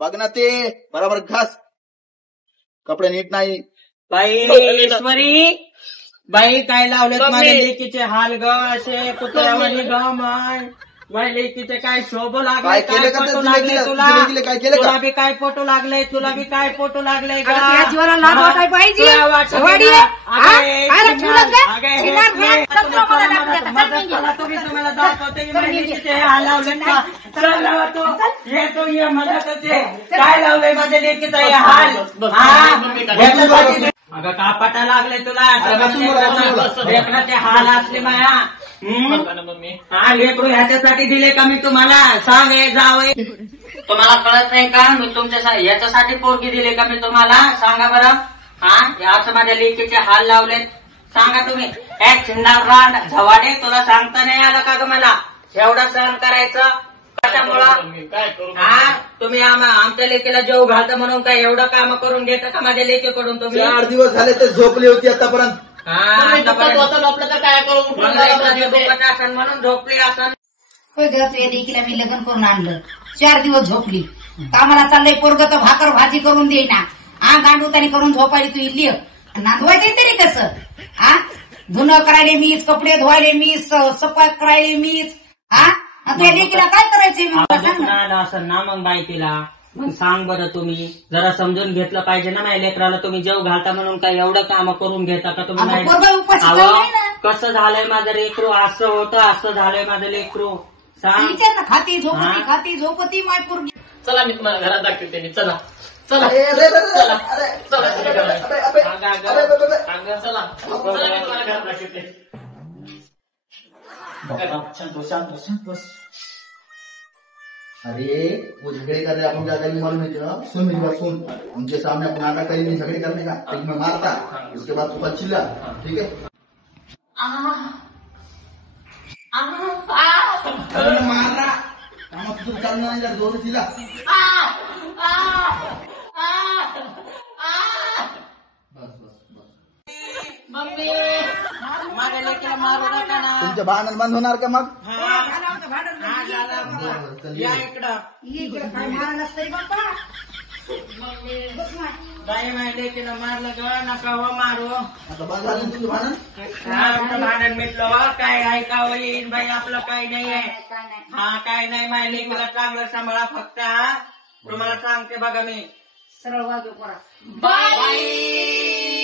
बघ ना ते बरोबर घास, कपडे नीट नाही. बाई ईश्वरी, बाई काय लावलेत माझ्या लेकीचे हाल ग, असे पुतळ्यावानी ग. माझ्या लेकीचे काय शोभू लागले, काय काय केलं का फोटो तुझ्या लागले लेकीला? तुला, तुझ्या लेकीला काय केलं का? तुला बी काय फोटो लागले, तुला बी काय फोटो लागले ग. त्या जीवाला लाभ वाटाय पाहिजे. तुला वाटतं वाडी का? आहे. अगं, हा? हे काय रे, चिन्ह, ठेवलं का? अगं, हे चिन्ह, चिन्ह. हे तुम्ही चला, मला मला दाखवते. मदत करा, तुम्हाला दाखवते मी माझ्या लेकीचे हे हाल लावलेत का. चल लावतो, येतो ये मदत होते. काय लावलंय माझ्या लेकीचा हे हाल. हा? अगं का पटा लागले तुला, लेकराचे हाल असले माया. हा लेकरू ह्याच्यासाठी दिले का मी तुम्हाला, सांग हे जावं. तुम्हाला कळत नाही का, मी तुमच्या याच्यासाठी पोरगी दिली का मी तुम्हाला, सांगा बरं. हा असं माझ्या लेकीचे हाल लावलेत, सांगा तुम्ही. एक छिंडार रांड झवाडे, तुला सांगता नाही आलं का ग मला एवढं सहन करायचं कशामुळं. हा तुम्ही आमच्या लेकीला जेव घालता म्हणून काय एवढं काम करून घेता का माझ्या लेकीकडून तुम्ही. 4 दिवस झाले तर झोपली होती आतापर्यंत. म्हणून झोपली असं. होय ग, तुझ्या लेकीला मी लग्न करून आणलं, 4 दिवस झोपली. कामाला चाललंय पोरग तर भाकर भाजी करून देईना. हा गांडूतानी करून झोपायला तू इल्ली नांदवायचे तरी कसं. हा धुणं करायले मीच, कपडे धुवायले मीच, सफाई करायले मीच. हा तुझ्या लेकीला काय करायचंय असं ना मग बाई तिला मग सांग बरं. तुम्ही जरा समजून घेतलं पाहिजे ना माझ्या लेकराला. तुम्ही जेव घालता म्हणून काय एवढं काम करून घेता का तुम्ही. कसं झालंय माझं लेकरू, असं होतं, असं झालंय माझं लेकरू. सांग. खाती झोपती, खाती झोपती माय पोरगी. चला मी तुम्हाला घरात दाखवते. चला चला अरे, अरे, अरे, अरे, चला अरे, चला अरे, अरे, अरे, अरे, चला चला. चला मी तुम्हाला घरात दाखवते. शांत बस, शांत बस, शांत बस. अरे वो झगड़े कर रहे, अपन क्या करेंगे मालूम है क्या? सुन मेरी बात सुन, उनके सामने अपन नाटक करेंगे झगड़े करने का, एक में मारता, उसके बाद सुबह चिल्ला, ठीक है? अरे मार रहा, हम तुझे चलना नहीं, जोर से चिल्ला. बस बस बस. माझ्या लेकीला मारू नका ना. तुमचे भांडण बंद होणार का मग? या इकडं. बाई माझ्या लेकीला मारलं ग, नका हो मारू. आता बंद झालं ना तुझं भांडण? आमचं भांडण मिटलं हो. काय ऐकावं येईन बाई, आपलं काही नाही आहे. हा काय नाही, माझ्या लेकीला चांगलं सांभाळा फक्त. हा तुम्हाला सांगते बघा मी. सरळ वाजू करा. बाई